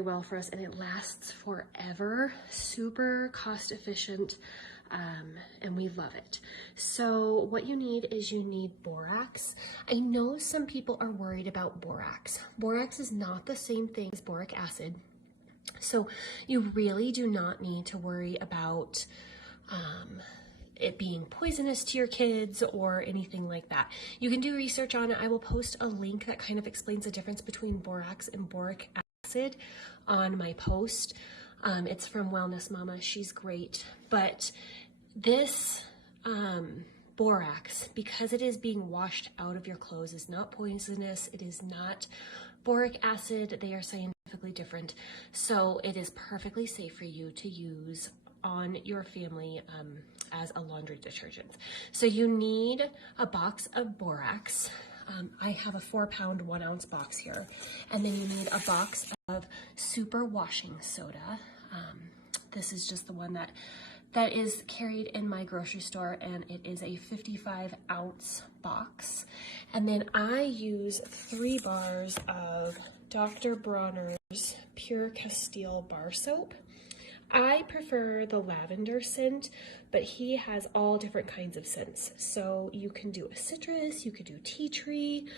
well for us, and it lasts forever. Super cost efficient, and we love it. So what you need is you need borax. I know some people are worried about borax. Borax is not the same thing as boric acid, so you really do not need to worry about it being poisonous to your kids or anything like that. You can do research on it. I will post a link that kind of explains the difference between borax and boric acid on my post. It's from Wellness Mama. She's great. But this borax, because it is being washed out of your clothes, is not poisonous. It is not boric acid. They are scientifically different. So it is perfectly safe for you to use on your family as a laundry detergent. So you need a box of borax. I have a 4-pound 1-ounce box here. And then you need a box of super washing soda. This is just the one that is carried in my grocery store, and it is a 55-ounce box. And then I use 3 bars of Dr. Bronner's Pure Castile bar soap. I prefer the lavender scent, but he has all different kinds of scents. So you can do a citrus, you could do tea tree,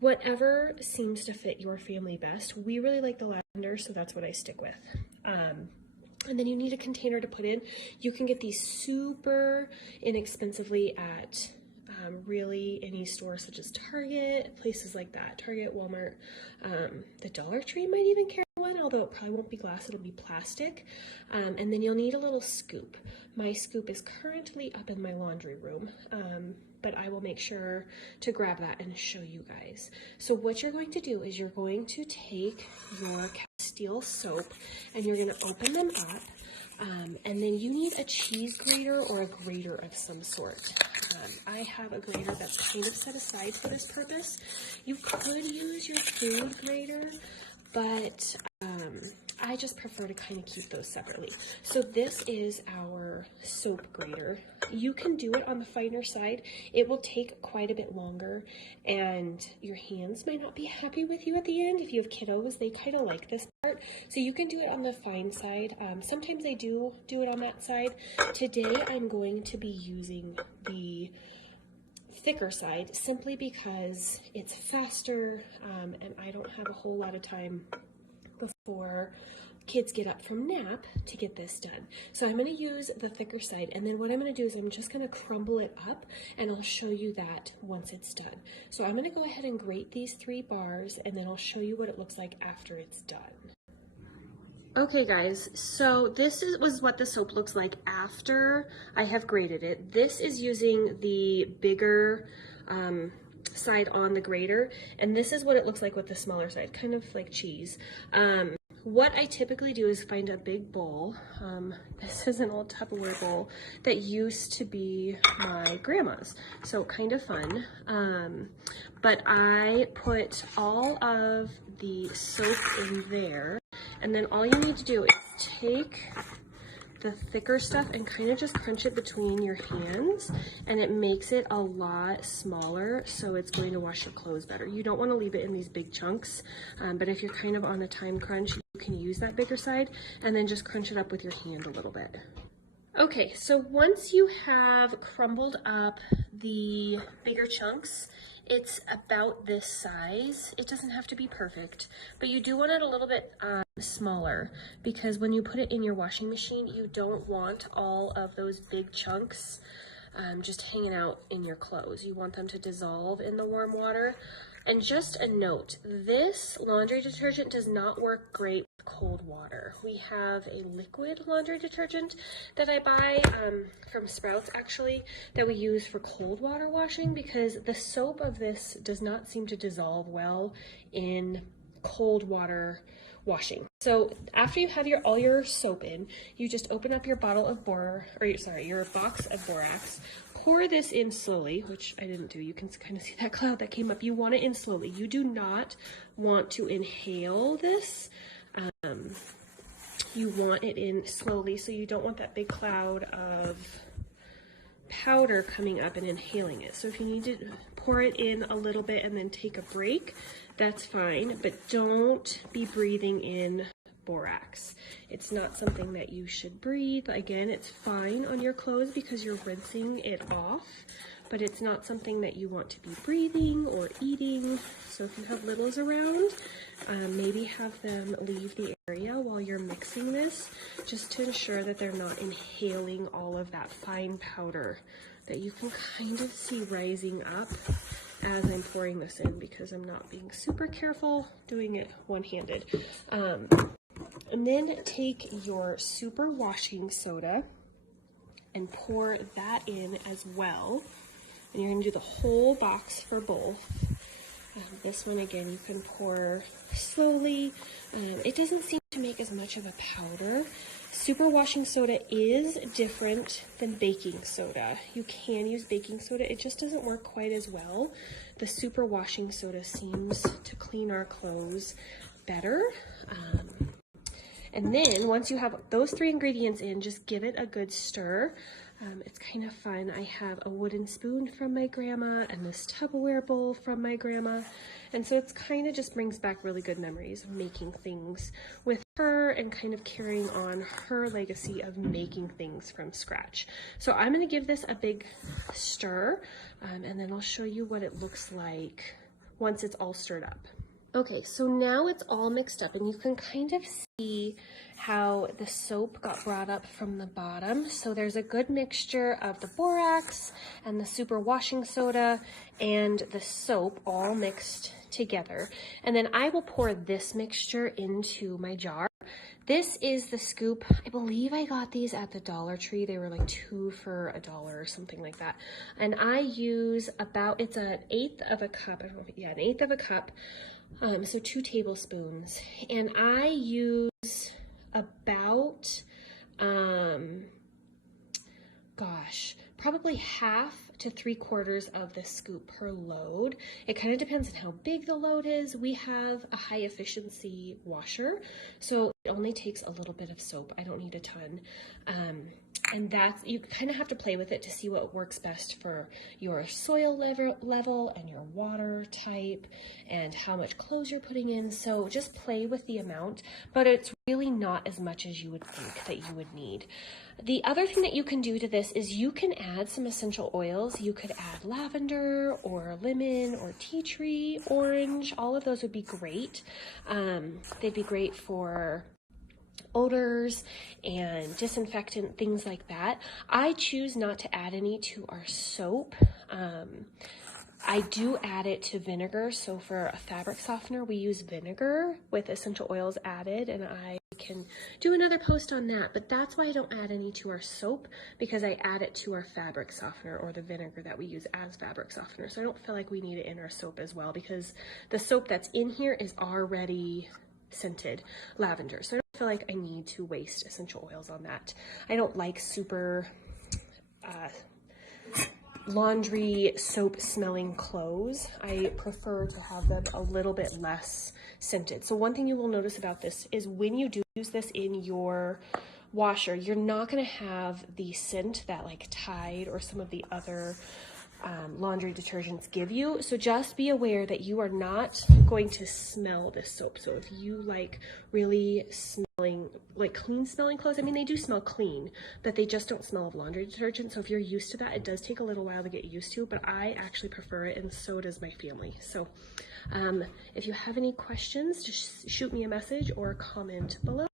whatever seems to fit your family best. We really like the lavender, so that's what I stick with. And then you need a container to put in. You can get these super inexpensively at really any store such as Target, places like that. Target, Walmart, the Dollar Tree might even carry one, although it probably won't be glass, it'll be plastic. And then you'll need a little scoop. My scoop is currently up in my laundry room, but I will make sure to grab that and show you guys. So what you're going to do is you're going to take your Castile soap and you're gonna open them up, and then you need a cheese grater or a grater of some sort. I have a grater that's kind of set aside for this purpose. You could use your food grater, but I just prefer to kind of keep those separately. So this is our soap grater. You can do it on the finer side. It will take quite a bit longer, and your hands might not be happy with you at the end. If you have kiddos, they kind of like this part. So you can do it on the fine side. Sometimes I do it on that side. Today I'm going to be using the thicker side simply because it's faster, and I don't have a whole lot of time before kids get up from nap to get this done. So I'm going to use the thicker side, and then what I'm going to do is I'm just going to crumble it up, and I'll show you that once it's done. So I'm going to go ahead and grate these 3 bars, and then I'll show you what it looks like after it's done. Okay guys, so this was what the soap looks like after I have grated it. This is using the bigger side on the grater, and this is what it looks like with the smaller side, kind of like cheese. What I typically do is find a big bowl. This is an old Tupperware bowl that used to be my grandma's, so kind of fun. But I put all of the soap in there, and then all you need to do is take the thicker stuff and kind of just crunch it between your hands, and it makes it a lot smaller, so it's going to wash your clothes better. You don't want to leave it in these big chunks, but if you're kind of on a time crunch, you can use that bigger side and then just crunch it up with your hand a little bit. Okay, so once you have crumbled up the bigger chunks, it's about this size. It doesn't have to be perfect, but you do want it a little bit smaller, because when you put it in your washing machine, you don't want all of those big chunks just hanging out in your clothes. You want them to dissolve in the warm water. And just a note, this laundry detergent does not work great with cold water. We have a liquid laundry detergent that I buy from Sprouts, actually, that we use for cold water washing, because the soap of this does not seem to dissolve well in cold water washing. So after you have all your soap in, you just open up your bottle of your box of borax. Pour this in slowly, which I didn't do. You can kind of see that cloud that came up. You want it in slowly. You do not want to inhale this. You want it in slowly, so you don't want that big cloud of powder coming up and inhaling it. So if you need to pour it in a little bit and then take a break, that's fine, but don't be breathing in borax. borax. It's not something that you should breathe. Again, it's fine on your clothes because you're rinsing it off, but it's not something that you want to be breathing or eating. So if you have littles around, maybe have them leave the area while you're mixing this, just to ensure that they're not inhaling all of that fine powder that you can kind of see rising up as I'm pouring this in, because I'm not being super careful doing it one-handed. And then take your super washing soda and pour that in as well. And you're gonna do the whole box for both. This one, again, you can pour slowly. It doesn't seem to make as much of a powder. Super washing soda is different than baking soda. You can use baking soda, it just doesn't work quite as well. The super washing soda seems to clean our clothes better. And then once you have those 3 ingredients in, just give it a good stir. It's kind of fun. I have a wooden spoon from my grandma and this Tupperware bowl from my grandma. And so it's kind of just brings back really good memories of making things with her and kind of carrying on her legacy of making things from scratch. So I'm going to give this a big stir, and then I'll show you what it looks like once it's all stirred up. Okay, so now it's all mixed up and you can kind of see how the soap got brought up from the bottom. So there's a good mixture of the borax and the super washing soda and the soap all mixed together. And then I will pour this mixture into my jar. This is the scoop. I believe I got these at the Dollar Tree. They were like 2 for $1 or something like that. And I use about, it's an 1/8 of a cup. I don't know if, yeah, an 1/8 of a cup. So 2 tablespoons, and I use about, probably 1/2 to 3/4 of the scoop per load. It kind of depends on how big the load is. We have a high efficiency washer, so it only takes a little bit of soap. I don't need a ton. And that's, you kind of have to play with it to see what works best for your soil level and your water type and how much clothes you're putting in. So just play with the amount, but it's really not as much as you would think that you would need. The other thing that you can do to this is you can add some essential oils. You could add lavender or lemon or tea tree, orange. All of those would be great. They'd be great for odors and disinfectant, things like that. I choose not to add any to our soap. I do add it to vinegar. So for a fabric softener, we use vinegar with essential oils added, and I can do another post on that, but that's why I don't add any to our soap, because I add it to our fabric softener or the vinegar that we use as fabric softener. So I don't feel like we need it in our soap as well, because the soap that's in here is already scented lavender. So I don't feel like I need to waste essential oils on that. I don't like super laundry soap smelling clothes. I prefer to have them a little bit less scented. So one thing you will notice about this is when you do use this in your washer, you're not going to have the scent that like Tide or some of the other laundry detergents give you. So just be aware that you are not going to smell this soap. So if you like really smelling, like clean smelling clothes, I mean, they do smell clean, but they just don't smell of laundry detergent. So if you're used to that, it does take a little while to get used to, but I actually prefer it, and so does my family. So if you have any questions, just shoot me a message or comment below.